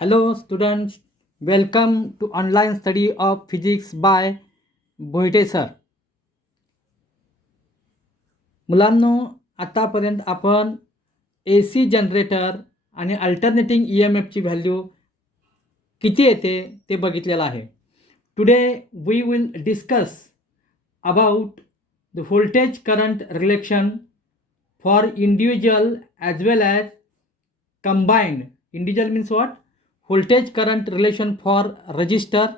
Hello students, welcome to online study of physics by Bhoite sir. मुलांनो, आतापर्यंत आपण AC generator आणि अल्टरनेटिंग EMFची व्हॅल्यू किती येते ते बघितलेलं आहे. Today we will discuss about the voltage current relation for individual as well as combined. Individual means what? Voltage current relation for resistor,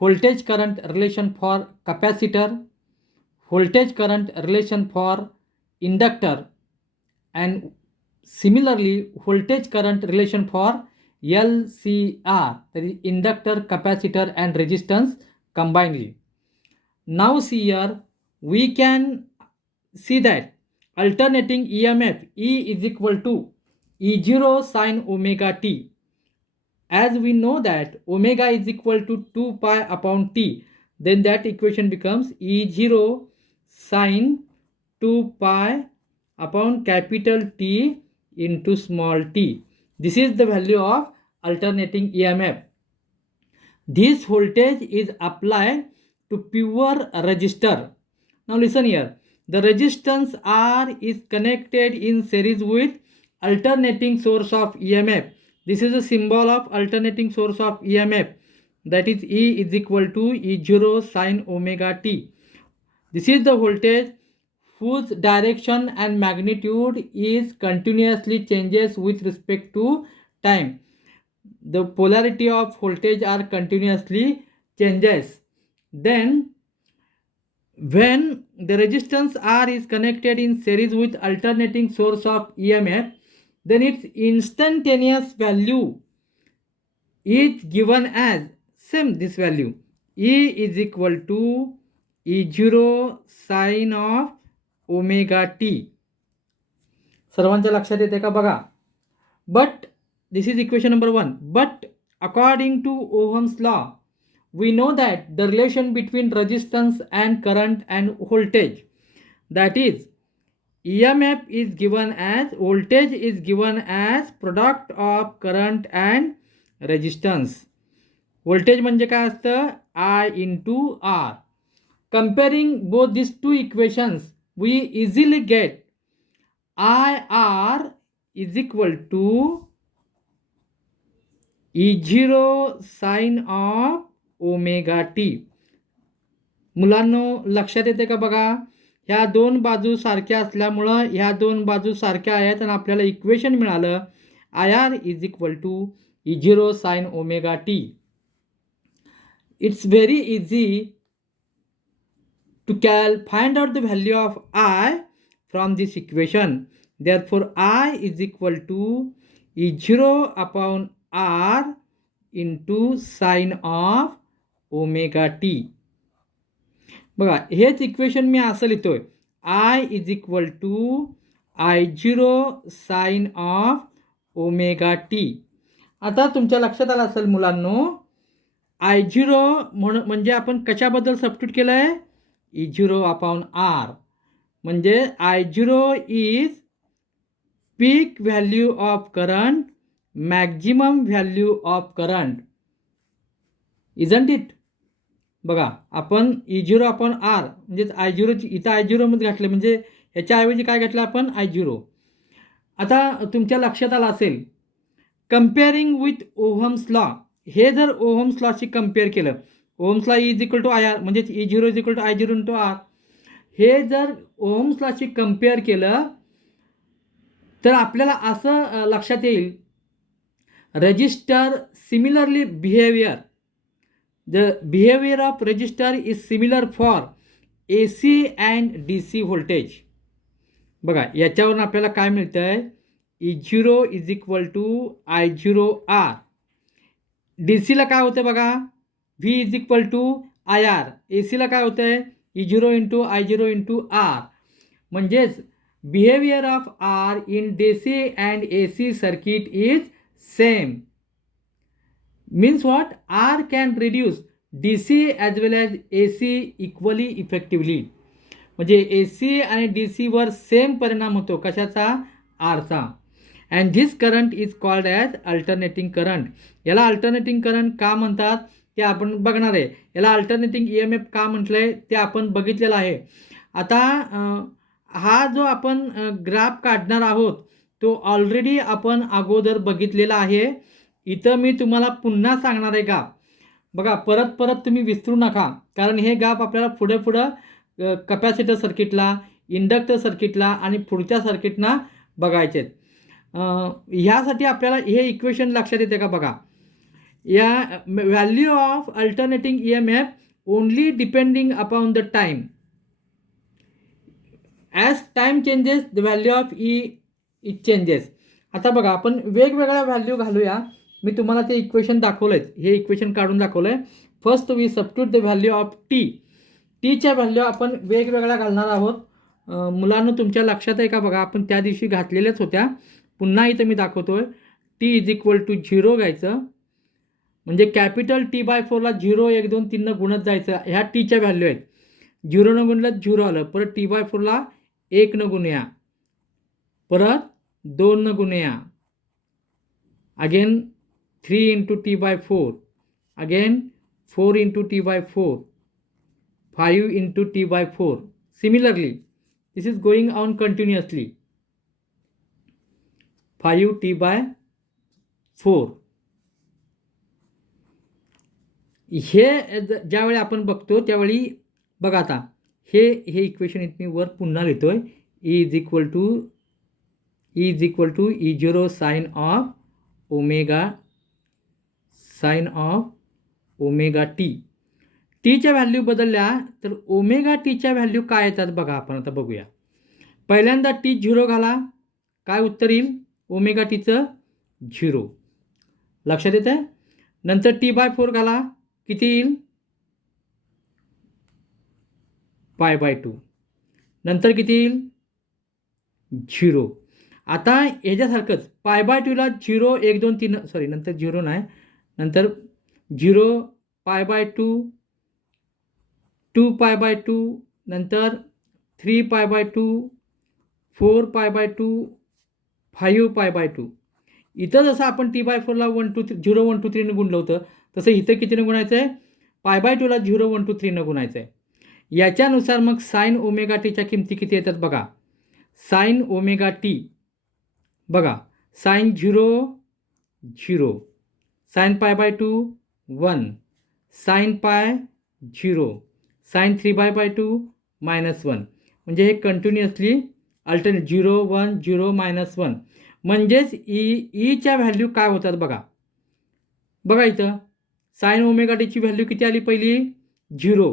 voltage current relation for capacitor, voltage current relation for inductor, and similarly voltage current relation for LCR, that is inductor, capacitor and resistance combinedly. Now see here, we can see that alternating EMF E is equal to E0 sin omega t. As we know that omega is equal to 2 pi upon t, then that equation becomes E0 sin 2 pi upon capital T into small t. This is the value of alternating EMF. This voltage is applied to pure resistor. Now listen here. The resistance R is connected in series with alternating source of EMF. This is a symbol of alternating source of EMF, that is E is equal to E0 sin omega t. This is the voltage whose direction and magnitude is continuously changes with respect to time. The polarity of voltage are continuously changes. Then when the resistance R is connected in series with alternating source of EMF, then its instantaneous value is given as same this value E is equal to E0 sin of omega t. सर्वांच्या लक्षात येते का बघा. But this is equation number 1. But according to Ohm's law, we know that the relation between resistance and current and voltage, that is EMF is given as, voltage is given as product of current and resistance. Voltage म्हणजे काय असतं? I into R. Comparing both these two equations, we easily get IR is equal to E0 sin of omega t. मुलांनो, लक्षात येते का बघा. ह्या दोन बाजू सारख्या असल्यामुळं ह्या दोन बाजू सारख्या आहेत आणि आपल्याला इक्वेशन मिळालं IR is equal to E0 sin omega t. It's very easy to find out the value of I from this equation. Therefore I is equal to E0 upon R into sin of omega t. बघा, हेच equation मी असं लिहितोय, I is equal to I0 sine of omega t. आता तुमच्या लक्षात आलं असेल मुलांनो, I0 म्हणजे आपण कशाबद्दल सबस्टिट्यूट केलं आहे? E0 upon R. म्हणजे I0 is peak value of current, maximum value of current. Isn't it? बघा, आपण E0 अपॉन R म्हणजेच I0 इथं I0 मध्ये घातले, म्हणजे ह्याच्याऐवजी काय घातलं आपण? I0. आता तुमच्या लक्षात आलं असेल, कम्पेअरिंग विथ ओहम्स लॉ, हे जर ओहम्स लॉशी कम्पेअर केलं, Ohm's law is equal to IR म्हणजेच E0 is equal to I0 into R. हे जर ओहम्स लॉशी कम्पेअर केलं तर आपल्याला असं लक्षात येईल, register similarly behaviour. The behavior of resistor is similar for AC and DC voltage. बघा, याच्यावरून आपल्याला काय मिळतं आहे? E0 is equal to I0 R. DC ला काय होतं बघा? V is equal to IR. AC ला काय होतं आहे? E0 into I0 into R. म्हणजेच behaviour of R in DC and AC circuit is same. Means what? R can reduce DC as well as AC equally effectively. म्हणजे AC आणि DC वर same परिणाम होतो. कशाचा? R चा. And this current is called as alternating current. याला alternating current का म्हणतात ते आपण बघणार आहे. याला अल्टरनेटिंग EMF का म्हटलं आहे ते आपण बघितलेलं आहे. आता हा जो आपण ग्राफ काढणार आहोत तो ऑलरेडी आपण अगोदर बघितलेला आहे. इथं मी तुम्हाला पुन्हा सांगणार आहे ग्राफ. बघा परत परत तुम्ही विसरू नका, कारण हे ग्राफ आपल्याला पुढे पुढं कपॅसिटर सर्किटला, इंडक्टर सर्किटला आणि पुढच्या सर्किटना बघायचे आहेत. ह्यासाठी आपल्याला हे इक्वेशन लक्षात येते का बघा. या value of alternating EMF only depending upon the time. As time changes the value of it changes. आता बघा आपण वेगवेगळ्या व्हॅल्यू घालूया. मी तुम्हाला ते इक्वेशन दाखवलं आहे, हे इक्वेशन काढून दाखवलं आहे. First we substitute the value of टीच्या व्हॅल्यू आपण वेगवेगळ्या घालणार आहोत. मुलांना तुमच्या लक्षात आहे का बघा, आपण त्या दिवशी घातलेल्याच होत्या. पुन्हा इथं मी दाखवतोय. T इज इक्वल टू 0 घ्यायचं, म्हणजे कॅपिटल T/4ला 0 1 2 3 गुणत जायचं. ह्या टीच्या व्हॅल्यू आहेत. 0 गुणलं 0 आलं, परत T/4ला 1 गुणूया, परत 2 गुणूया, again 3 into T/4, again 4 into T/4, 5 into T/4. Similarly, this is going on continuously. 5 T/4. हे ज्यावेळी आपण बघतो त्यावेळी बघा आता हे इक्वेशन इथं वर पुन्हा लिहितोय. E is equal to E0 sine of omega t. टीच्या व्हॅल्यू बदलल्या तर ओमेगा टीच्या व्हॅल्यू काय येतात बघा. आपण आता बघूया. पहिल्यांदा T0 घाला, काय उत्तर येईल? ओमेगा टीचं 0. लक्षात येतं आहे. नंतर T/4 घाला, किती येईल? π/2. नंतर किती येईल? 0. आता याच्यासारखंच π/2ला 0 1 2 3 सॉरी नंतर 0 नाही, नंतर 0 π/2, 2 π/2, नंतर 3 π/2, 4 π/2, 5 π/2. इथं जसं आपण T/4ला 1 2 3 0 1 2 3 गुणलं होतं तसं इथं कितीनं गुणायचं आहे? π/2ला 0 1 2 3 गुणायचं आहे. याच्यानुसार मग साइन ओमेगा टीच्या किमती किती येतात बघा. साइन ओमेगा टी बघा, साइन 0 0, साइन π/2 1, साइन π 0, साइन 3/2 -1. म्हणजे हे कंटिन्युअसली अल्टरनेट 0 1 0 -1. म्हणजेच ईच्या व्हॅल्यू काय होतात बघा. बघा इथं साइन ओमेगा टीची व्हॅल्यू किती आली पहिली? 0.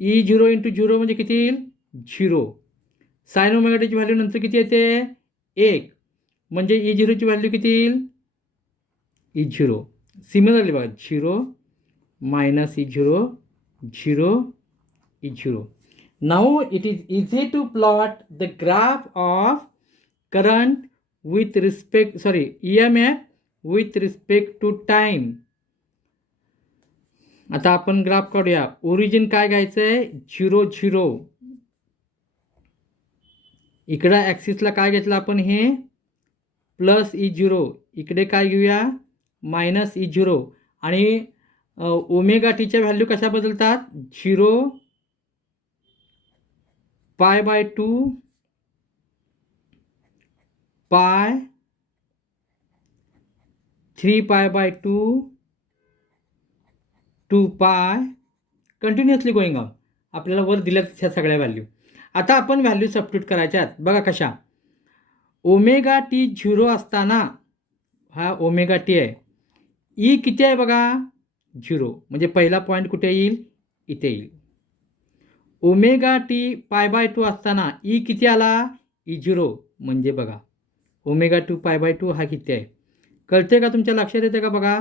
E0 इंटू 0 म्हणजे किती येईल? 0. साइन ओमेगा टीची व्हॅल्यू नंतर किती येते? 1. म्हणजे E0ची व्हॅल्यू किती येईल? E0. सिमिलरली बघा 0 -E0 0 E0. Now it is easy to plot the graph of current with respect EMF with respect to time. आता आपण ग्राफ काढूया. ओरिजिन काय घ्यायचं आहे? 0 0. इकडं ॲक्सिसला काय घेतलं आपण? हे प्लस E0. इकडे काय घेऊया? Minus E0. आणि ओमेगा टीच्या व्हॅल्यू कशा बदलतात? 0 π/2 पाय 3 π/2 2 पाय कंटिन्युअसली गोईंग ऑन. आपल्याला वर दिल्यात ह्या सगळ्या व्हॅल्यू. आता आपण व्हॅल्यू सबस्टिट्यूट करायच्या आहेत बघा कशा. ओमेगा टी 0 असताना हा ओमेगा टी आहे. ई किती आहे बघा? 0. म्हणजे पहिला पॉईंट कुठे येईल? इथे येईल. ओमेगा टी π/2 असताना ई किती आला? E0. म्हणजे बघा ओमेगा 2 π/2 हा किती आहे? कळते का? तुमच्या लक्षात येते का बघा.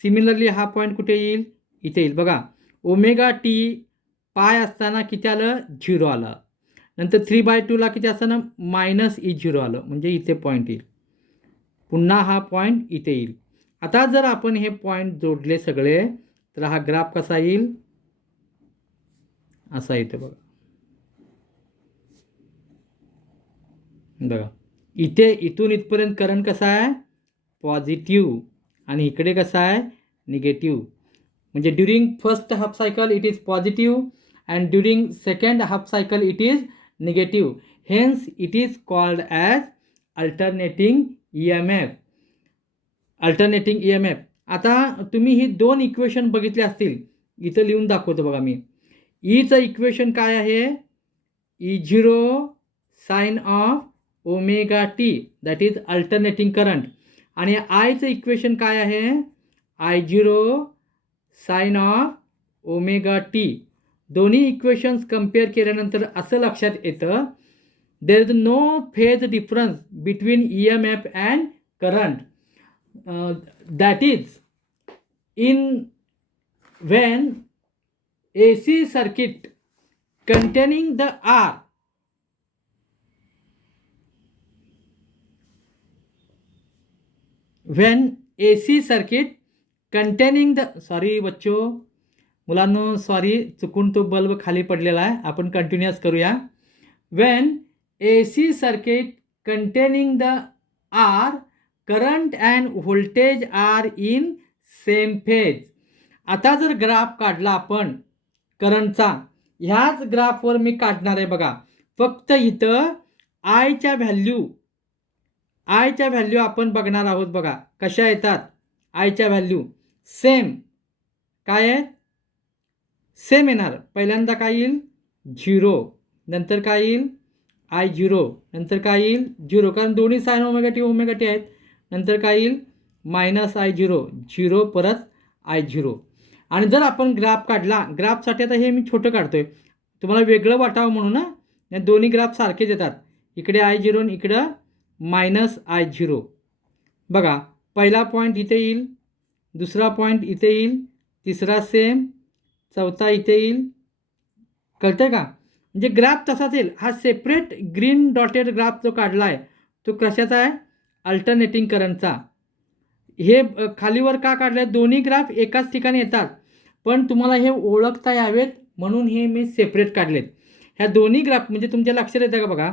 सिमिलरली हा पॉईंट कुठे येईल? इथे येईल. बघा ओमेगा टी पाय असताना किती आलं? 0 आलं. नंतर 3/2ला किती असताना? -E0 आलं. म्हणजे इथे पॉईंट येईल. पुन्हा हा पॉईंट इथे येईल. आता जर आपण हे पॉईंट जोडले सगळे तर हा ग्राफ कसा येईल? असा येतो बघा. बघा इथे इथून इथपर्यंत करंट कसा आहे, पॉझिटिव्ह, आणि इकडे कसा आहे, निगेटिव्ह. म्हणजे during first half cycle it is positive and during second half cycle it is negative. Hence it is called as alternating EMF. Alternating EMF. आता तुम्ही ही दोन इक्वेशन बघितले असतील, इथं लिहून दाखवतो बघा मी. ईचं इक्वेशन काय आहे, E0 sine of omega t, that is alternating current. आणि आयचं इक्वेशन काय आहे, I0 sine of omega t. दोन्ही इक्वेशन्स कम्पेअर केल्यानंतर असं लक्षात येतं, there is no phase difference between EMF and current. That is in when AC circuit containing the R when AC circuit containing the, sorry बच्चो, मुलांनो sorry, चुकून तो bulb खाली पडलेला आहे, आपण कंटिन्यूअस करूया. when AC circuit containing the R, current and voltage are in same phase. आता जर ग्राफ काढला आपण करंटचा, ह्याच ग्राफवर मी काढणार आहे बघा. फक्त इथं आयच्या व्हॅल्यू आपण बघणार आहोत बघा कशा येतात. आयच्या व्हॅल्यू सेम काय आहे, सेम येणार. पहिल्यांदा काय येईल, 0, नंतर काय येईल, I0, नंतर काय येईल, 0, कारण दोन्ही साइन ओमेगा टी आहेत. नंतर काय येईल, -I0, 0, परत I0. आणि जर आपण ग्राफ काढला, ग्राफसाठी आता हे मी छोटं काढतोय तुम्हाला वेगळं वाटावं म्हणून ना, या दोन्ही ग्राफ सारखेच येतात. इकडे I0 आणि इकडं -I0. बघा, पहिला पॉईंट इथे येईल, दुसरा पॉईंट इथे येईल, तिसरा सेम, चौथा इथे येईल. कळतंय का, म्हणजे ग्राफ तसाच येईल. हा सेपरेट ग्रीन डॉटेड ग्राफ जो काढला आहे तो कशाचा आहे, अल्टरनेटिंग करंटचा. हे खालीवर का काढले, दोन्ही ग्राफ एकाच ठिकाणी येतात, पण तुम्हाला हे ओळखता यावेत म्हणून हे मी सेपरेट काढलेत. ह्या दोन्ही ग्राफ म्हणजे तुमच्या लक्षात येतं का बघा,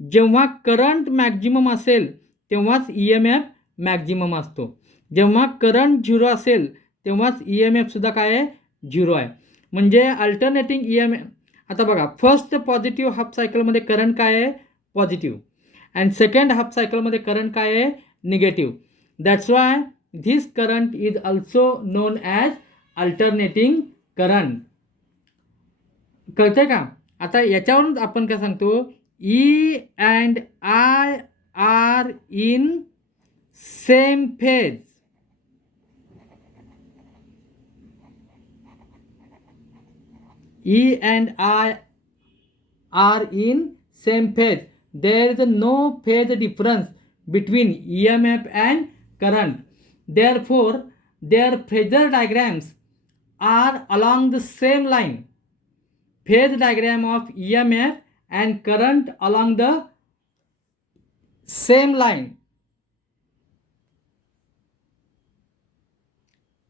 जेव्हा करंट मॅक्झिमम असेल तेव्हाच EMF मॅक्झिमम असतो, जेव्हा करंट 0 असेल तेव्हाच EMF सुद्धा काय आहे, 0 आहे. म्हणजे अल्टरनेटिंग EMF. आता बघा, फर्स्ट पॉझिटिव्ह हाफ सायकलमध्ये करंट काय आहे, पॉझिटिव्ह, अँड सेकंड हाफ सायकलमध्ये करंट काय आहे, negative. That's why this current is also known as alternating current. कळतंय का. आता याच्यावरून आपण काय सांगतो, E and I are in same phase. E and I are in same phase. There is no phase difference between EMF and current. Therefore, their phasor diagrams are along the same line. Phase diagram of EMF and current along the same line.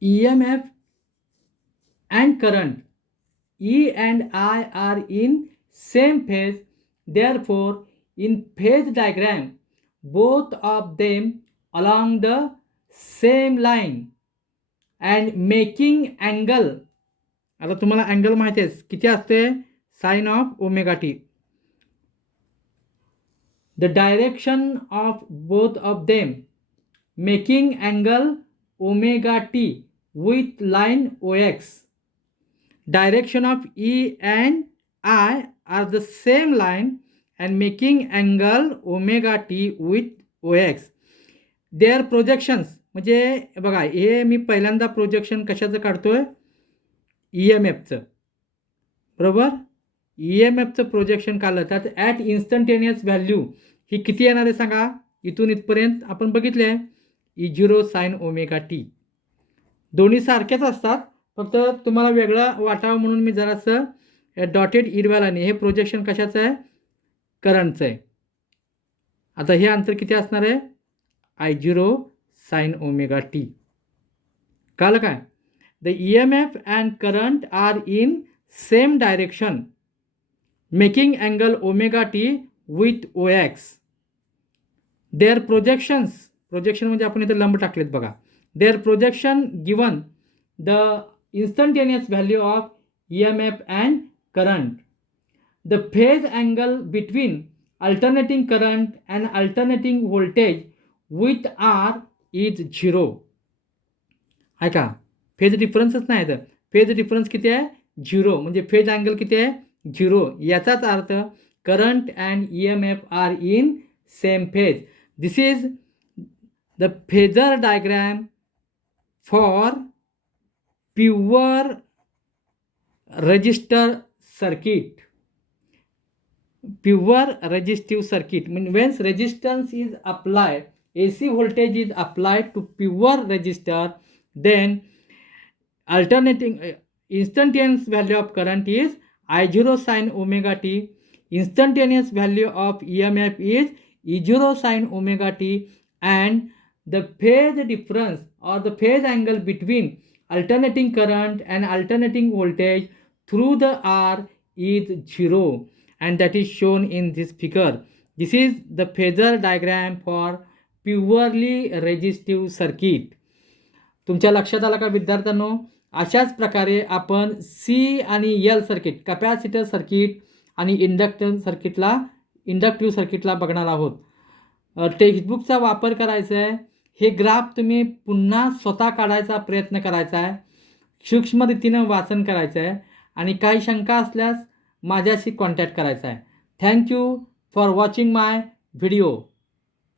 EMF and current, E and I are in same phase. Therefore, in phase diagram, both of them along the same line and making angle. आता तुम्हाला angle माहिती आहे किती असते, sine of omega t. The direction of both of them making angle omega t with line OX. Direction of E and I are the same line and making angle omega t with OX. Their projections, म्हणजे बघा हे मी पहिल्यांदा projection कशाचं काढतोय, EMFचं, बरोबर. EMFचं projection काढलं तर at instantaneous value ही किती येणार आहे सांगा. इथून इथपर्यंत आपण बघितले आहे, E0 साइन ओमेगा टी. दोन्ही सारखेच असतात, फक्त तुम्हाला वेगळं वाटावं म्हणून मी जरासं डॉटेड हिरव्यालाने हे प्रोजेक्शन कशाचं आहे, करंटचं आहे. आता हे अंतर किती असणार आहे, I0 साइन ओमेगा टी. कळलं काय. The EMF and current are in same direction making angle omega t with OX. Their projection म्हणजे आपण इथे लंब टाकलेत बघा. Their projection given the instantaneous value of EMF and current. The phase angle between alternating current and alternating voltage with R is 0. ऐका, phase डिफरन्सच नाही तर phase difference किती आहे? 0. म्हणजे फेज अँगल किती आहे? 0. याचाच अर्थ current and EMF R in same phase. This is the phasor diagram for pure resistor circuit. Pure resistive circuit means when resistance is applied, AC voltage is applied to pure resistor, then alternating instantaneous value of current is I0 sin omega t, instantaneous value of EMF is E0 sin omega t, and the phase difference or the phase angle between alternating current and alternating voltage through the R is 0, and that is shown in this figure. This is the phasor diagram for purely resistive circuit. तुमच्या लक्षात आलं का विद्यार्थ्यांनो? अशाच प्रकारे आपण C आणि L circuit, capacitor circuit आणि इंडक्टिव्ह सर्किटला बघणार आहोत. टेक्स्टबुकचा वापर करायचा आहे. हे ग्राफ तुम्ही पुन्हा स्वतः काढायचा प्रयत्न करायचा आहे, सूक्ष्म रीतीनं वाचन करायचं आहे आणि काही शंका असल्यास माझ्याशी कॉन्टॅक्ट करायचा आहे. Thank you for watching my video.